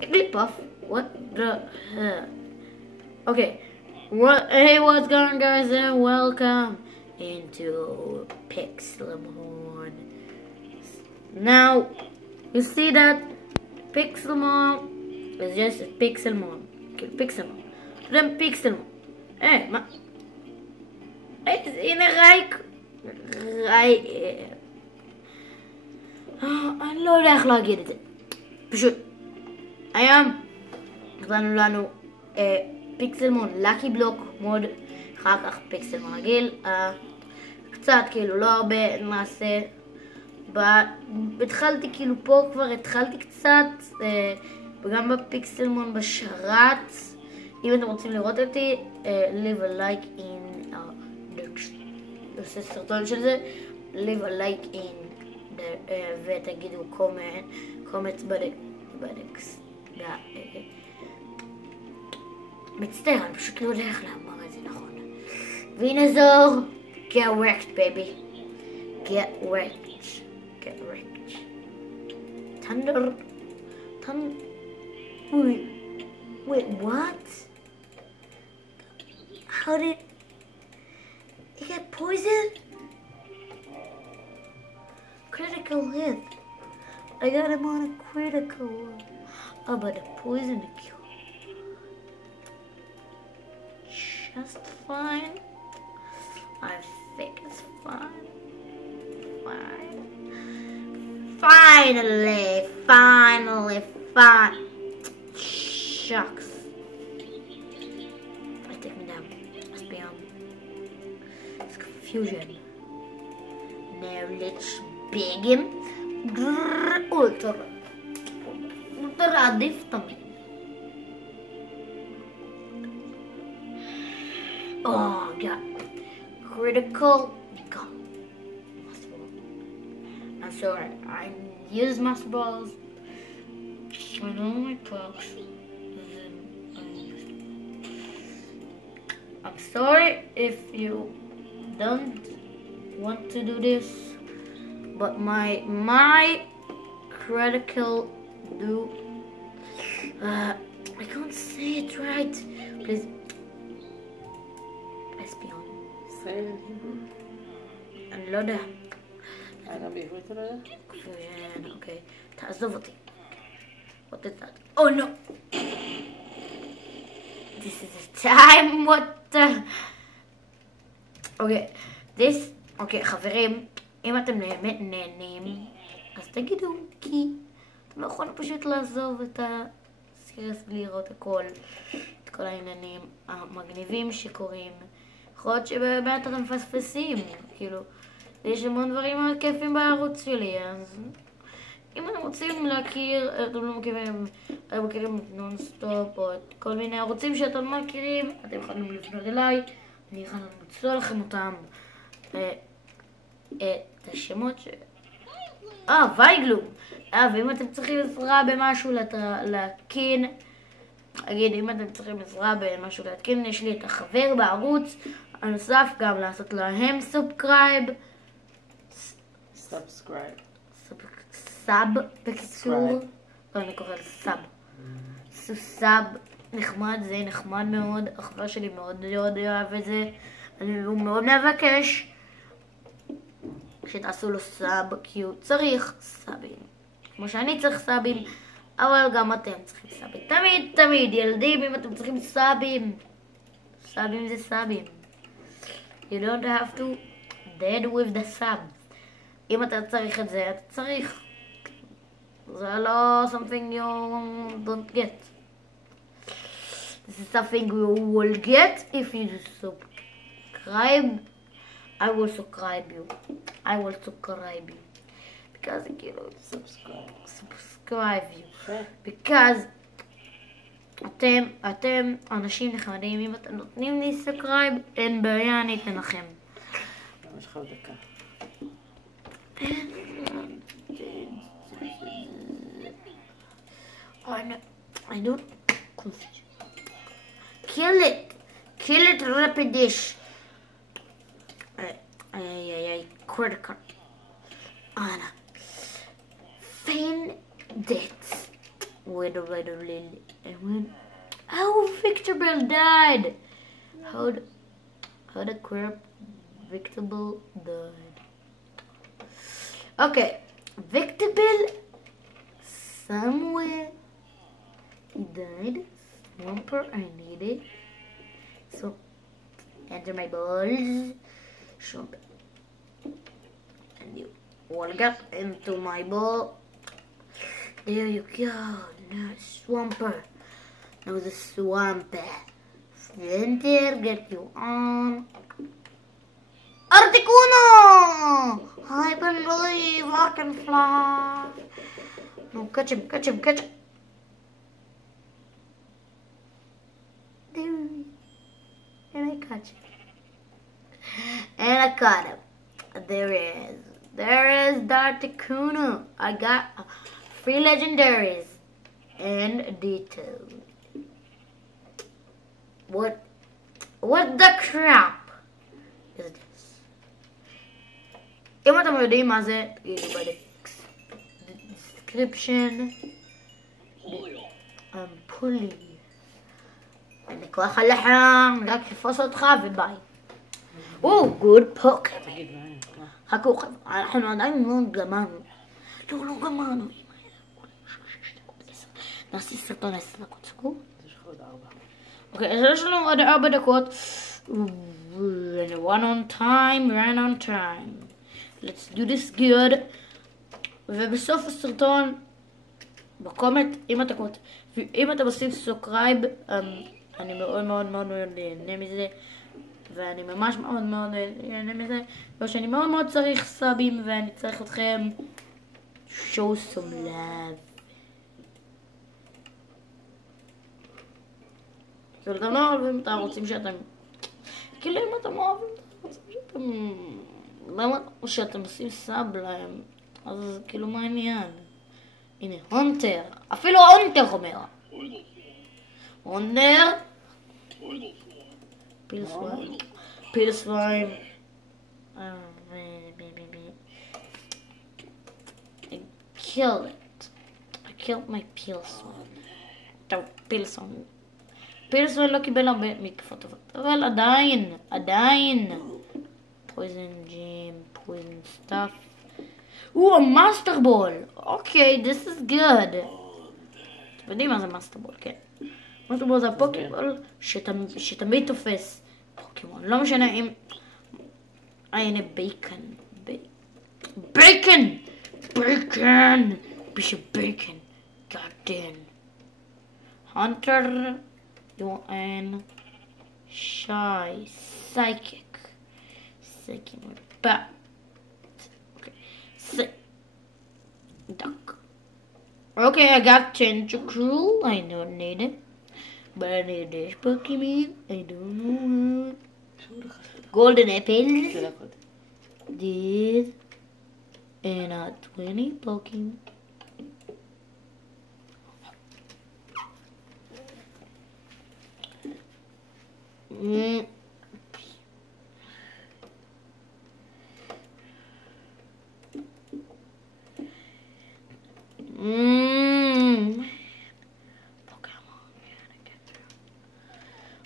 Jigglypuff? What the Okay. Hey, what's going on, guys, and welcome into Pixelmon. Now, you see that Pixelmon is just Pixelmon. Okay, Pixelmon. Then Pixelmon. Hey, הנה רייק. אני לא יודע איך להגיד את זה. פשוט, היום נתנו לנו פיקסלמון לקי בלוק מוד, אחר כך פיקסלמון רגיל, קצת כאילו לא הרבה נעשה. התחלתי כאילו פה כבר התחלתי קצת, וגם בפיקסלמון בשרת. אם אתם רוצים לראות אותי, leave a like in עושה סרטון של זה, leave a like in ותגידו comments בדקס. מצטער, אני פשוט לא יודע איך לאמר את זה נכון. והנה זור, get wrecked baby, get wrecked. Thunder, wait, what? How did he get poisoned? Critical hit. I got him on a critical one. Oh, but the poison kill. Just fine. I think it's fine. Finally, fine. Shucks. I take me down. Must be on. It's confusion. Now let's begin. Ultra עדיף תמיד. Oh god. Critical. God. Master ball. I'm sorry. I use master balls on all my clocks. I'm sorry if you don't want to do this, but my critical do. I can't say it right. Please. Espion. Say it in Hebrew. אני לא יודע. גם בעברית אתה לא יודע? כן, אוקיי. תעזוב אותי. What is that? Oh no! This is the time, what the... אוקיי, חברים, אם אתם באמת נהנים, אז תגידו, כי אתם לא יכולים פשוט לעזוב את הסיריוס בלי לראות את כל העניינים המגניבים שקורים. יכול להיות שבאמת אתם מפספסים, כאילו, יש המון דברים כיפים בערוץ שלי, אז אם אתם רוצים להכיר, אתם לא מכירים את נונסטופ או את כל מיני ערוצים שאתם לא מכירים, אתם יכולים לפנות אליי, אני יכולה למצוא לכם אותם, את השמות וייגלום. ואם אתם צריכים עזרה במשהו להתקין, אגיד, אם אתם צריכים עזרה במשהו להתקין, יש לי את החבר בערוץ הנוסף, גם לעשות להם סאבסקרייב. סאב בקיצור. לא, אני קורא לסאב. סאב נחמד, זה נחמד מאוד. החבר שלי מאוד אוהב את זה. הוא מאוד מבקש שתעשו לו סאב, כי הוא צריך סאבים. כמו שאני צריך סאבים, אבל גם אתם צריכים סאבים. תמיד, ילדים, אם אתם צריכים סאבים. סאבים זה סאבים. You don't have to dead with the sub. אם אתה צריך את זה, אתה צריך. זה לא something you don't get. This is something you will get if you subscribe. I will subscribe you. Because you subscribe you. Because אתם אנשים נחמדים, אם אתם נותנים לי סאבסקרייב, אין בעיה, אני אתן לכם. יש לך עוד דקה. I don't confuse you. Kill it rapidish. Critical. Anna. Feign death. Wait a little. And when... Oh, Victor Bell died! How the crap Victor Bell died? Okay, Victor Bell, somewhere he died. Swamper, I need it. So, enter my balls. Swamp. And you all get into my ball. There you go. Now Swamper. Now the Swamper. Center, get you on. Articuno! I believe I can fly. No, catch him. And I catch him. And I caught him. There is the Articuno. I got 3 legendaries and details. What the crap is this? אם אתם יודעים מה זה, תגידו בדסקריפשן. פולי. אני כוח הלחם, רק תפוס אותך וביי. גוד פוק. תגיד ביי. חכו, אנחנו עדיין לא גמרנו. לא גמרנו. נעשה סרטון 10 דקות, סגור? יש לך עוד 4. אוקיי, אז יש לנו עוד 4 דקות. Run on time. Let's do this good. ובסוף הסרטון, בקומנט, אם אתם עושים סובסקרייב, אני מאוד נהנה מזה, ואני ממש מאוד נהנה מזה, ושאני מאוד צריך סאבים, ואני צריך אתכם show some love. כאילו אתם לא אוהבים, אתם רוצים שאתם... כאילו אם אתם לא אוהבים, אתם רוצים שאתם... למה שאתם עושים סאב להם? אז כאילו מה העניין? הנה, הונטר. אפילו הונטר אומר. הונטר. פילסווין. I killed it. I killed my פילסווין. טוב, פילסווין. פילסווין לא קיבל הרבה מתקפות טובות. אבל עדיין. Poison gem, poison stuff. Ooh, a master ball. Okay, this is good. אתם יודעים מה זה master ball, כן. master ball זה הפוקיבול שתמיד תופס פוקימון. לא משנה אם... הנה בייקן. בייקן! בשביל בייקן. God damn. Hunter, UN, Shy, Psychic. Second bat. Okay. Duck. Okay, I got Tentacruel. I don't need it. But I need this Pokemon. I don't know. Golden Apple. This. And a 20 Pokemon.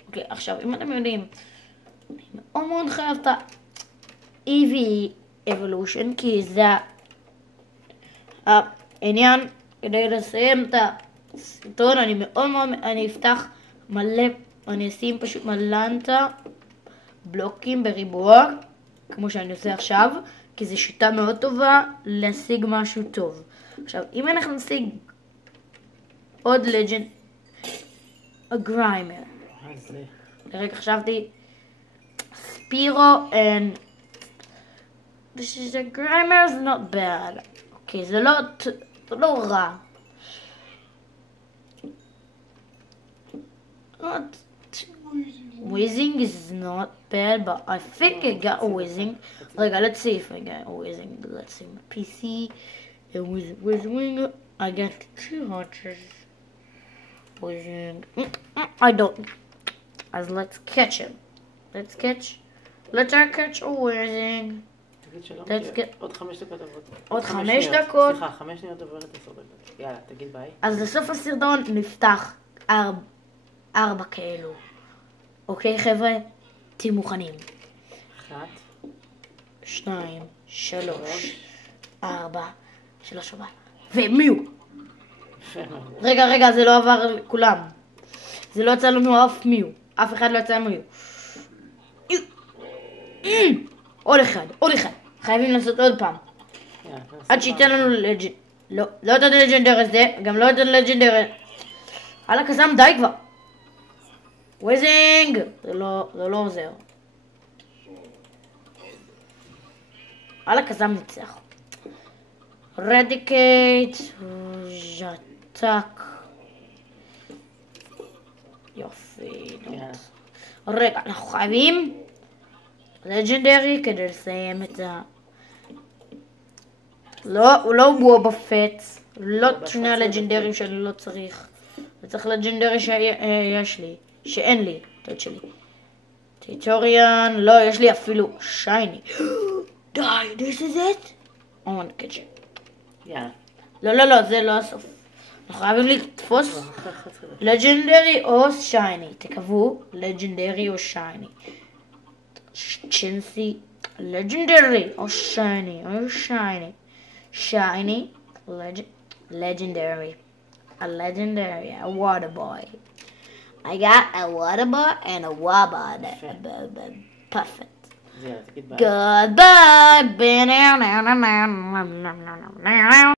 אוקיי, עכשיו, אם אתם יודעים, אני מאוד חייב את ה-EV Evolution, כי זה העניין, כדי לסיים את הסרטון, אני אפתח מלא, אני אשים פשוט מלנטה בלוקים בריבוע, כמו שאני עושה עכשיו, כי זו שיטה מאוד טובה להשיג משהו טוב. עכשיו, אם אנחנו נשיג עוד לג'נד, הגריימר. לרגע חשבתי, ספירו and... the grammar is not bad. אוקיי, זה לא רע. Whizzing is not bad, but I think I got a whizzing. Like, let's see if I got a whizzing. Let's see my PC. And with whizzing, I got 2 hunters. Whizzing. I don't. As let's catch him. Let's catch a whizzing. תגיד שלום. Let's get- עוד 5 דקות עוברות. עוד 5 שניות. דקות. סליחה, 5 שניות עוברת 10 דקות. יאללה, תגיד ביי. אז לסוף הסרטון נפתח 4 כאלו. אוקיי חבר'ה? תהיו מוכנים. 1, 2, 3, 4, 3, 4. ומיו! יפה מאוד. רגע, זה לא עבר לכולם. זה לא יצא לנו אף מיו. אף אחד לא יצא מיו. עוד אחד. חייבים לעשות עוד פעם. יאללה, עד שייתן לנו לג'נד. לא את הלג'נדר הזה, גם לא את הלג'נדר. על הקסם די כבר. וויזינג! זה לא עוזר. על הקסם ניצח. רדיקייט. ז'טק. יופי. יאללה. רגע, אנחנו חייבים לג'נדרי כדי לסיים את ה... לא, לא בובה פט. לא שני הלג'נדרים שאני לא צריך. אני צריך לג'נדרי שיש לי. שאין לי. תת שלי. טיטוריאן. לא, יש לי אפילו שייני. די, this is it? I want to catch it. יאללה. לא, זה לא הסוף. אנחנו חייבים לתפוס לג'נדרי או שייני. תקוו, לג'נדרי או שייני. צ'נסי, לג'נדרי או שייני, שייני, legendary, a water boy. I got a water boy and a wabba. Perfect. אז יאללה, תגיד ביי. Goodbye.